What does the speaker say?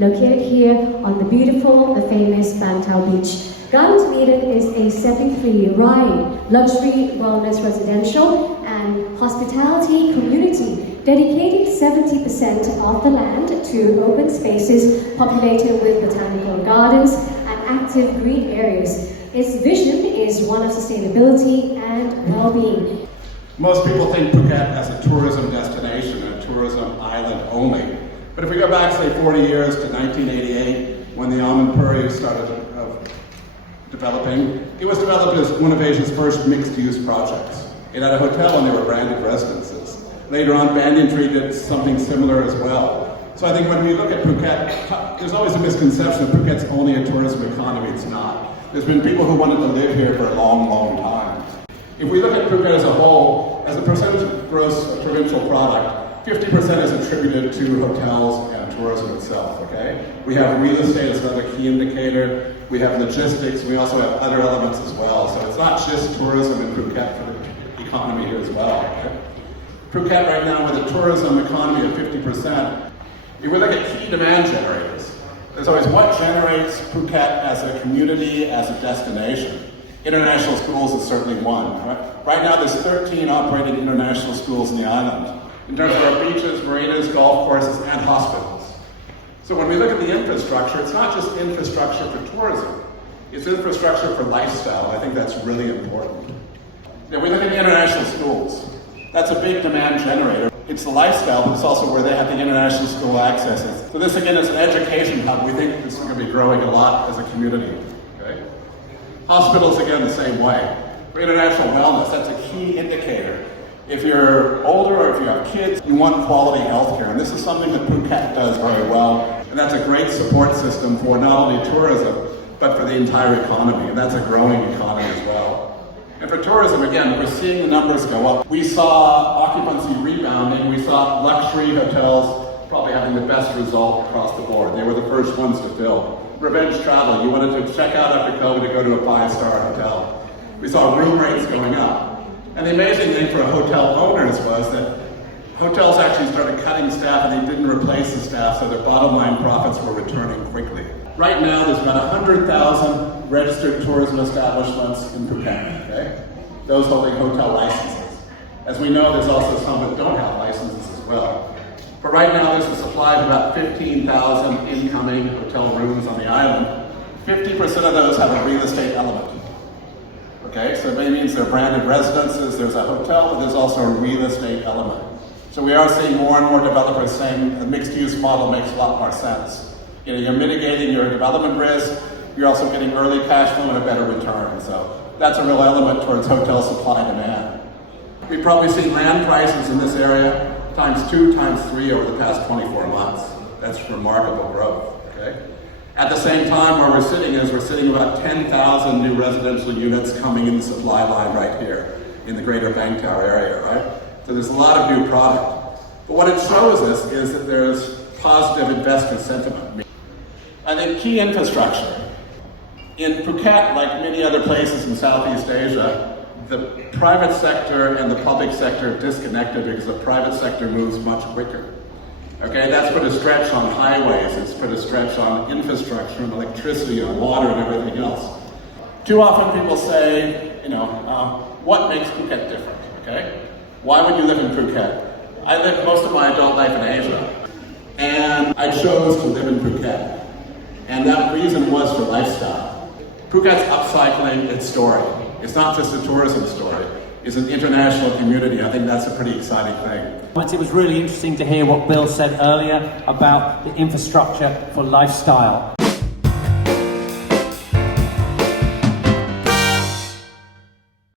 located here on the beautiful, the famous Bangtao Beach. Gardens of Eden is a 73-rai luxury wellness residential and hospitality community dedicating 70% of the land to open spaces populated with botanical gardens and active green areas. Its vision is one of sustainability and well-being. Most people think Phuket as a tourism destination, a tourism island only. But if we go back, say, 40 years to 1988, when the almond puri started developing, it was developed as one of Asia's first mixed-use projects. It had a hotel and there were branded residences. Later on, Banyan Tree did something similar as well. So I think when we look at Phuket, there's always a misconception that Phuket's only a tourism economy. It's not. There's been people who wanted to live here for a long, long time. If we look at Phuket as a whole, as a percentage of gross provincial product, 50% is attributed to hotels and tourism itself, okay? We have real estate as another key indicator. We have logistics. We also have other elements as well. So it's not just tourism in Phuket for the economy here as well, okay? Phuket right now with a tourism economy of 50%, if we look at key demand generators, there's always what generates Phuket as a community, as a destination. International schools is certainly one. Right now there's 13 operating international schools in the island. In terms of our beaches, marinas, golf courses, and hospitals. So when we look at the infrastructure, it's not just infrastructure for tourism, it's infrastructure for lifestyle. I think that's really important. Now we look at the international schools. That's a big demand generator. It's the lifestyle, but it's also where they have the international school access. So this again is an education hub. We think this is going to be growing a lot as a community. Okay? Hospitals, again, the same way. For international wellness, that's a key indicator. If you're older or if you have kids, you want quality healthcare, and this is something that Phuket does very well. And that's a great support system for not only tourism, but for the entire economy, and that's a growing economy as well. And for tourism, again, we're seeing the numbers go up. We saw occupancy rebounding. We saw luxury hotels probably having the best result across the board. They were the first ones to fill. Revenge travel, you wanted to check out after COVID to go to a 5-star hotel. We saw room rates going up. And the amazing thing for hotel owners was that hotels actually started cutting staff and they didn't replace the staff, so their bottom line profits were returning quickly. Right now, there's about 100,000 registered tourism establishments in Phuket, okay? Those holding hotel licenses. As we know, there's also some that don't have licenses as well. But right now, there's a supply of about 15,000 incoming hotel rooms on the island. 50% of those have a real estate element. Okay, so it means they're branded residences, there's a hotel, but there's also a real estate element. So we are seeing more and more developers saying a mixed-use model makes a lot more sense. You know, you're mitigating your development risk, you're also getting early cash flow and a better return. So that's a real element towards hotel supply and demand. We've probably seen land prices in this area ×2, ×3 over the past 24 months. That's remarkable growth, okay? At the same time, where we're sitting about 10,000 new residential units coming in the supply line right here in the greater Bangtao area, right? So there's a lot of new product. But what it shows us is that there's positive investor sentiment. I think key infrastructure. In Phuket, like many other places in Southeast Asia, the private sector and the public sector are disconnected because the private sector moves much quicker. Okay, that's put a stretch on highways, it's put a stretch on infrastructure and electricity and water and everything else. Too often people say, what makes Phuket different, okay? Why would you live in Phuket? I lived most of my adult life in Asia, and I chose to live in Phuket. And that reason was for lifestyle. Phuket's upcycling its story. It's not just a tourism story. It's an international community. I think that's a pretty exciting thing. It was really interesting to hear what Bill said earlier about the infrastructure for lifestyle.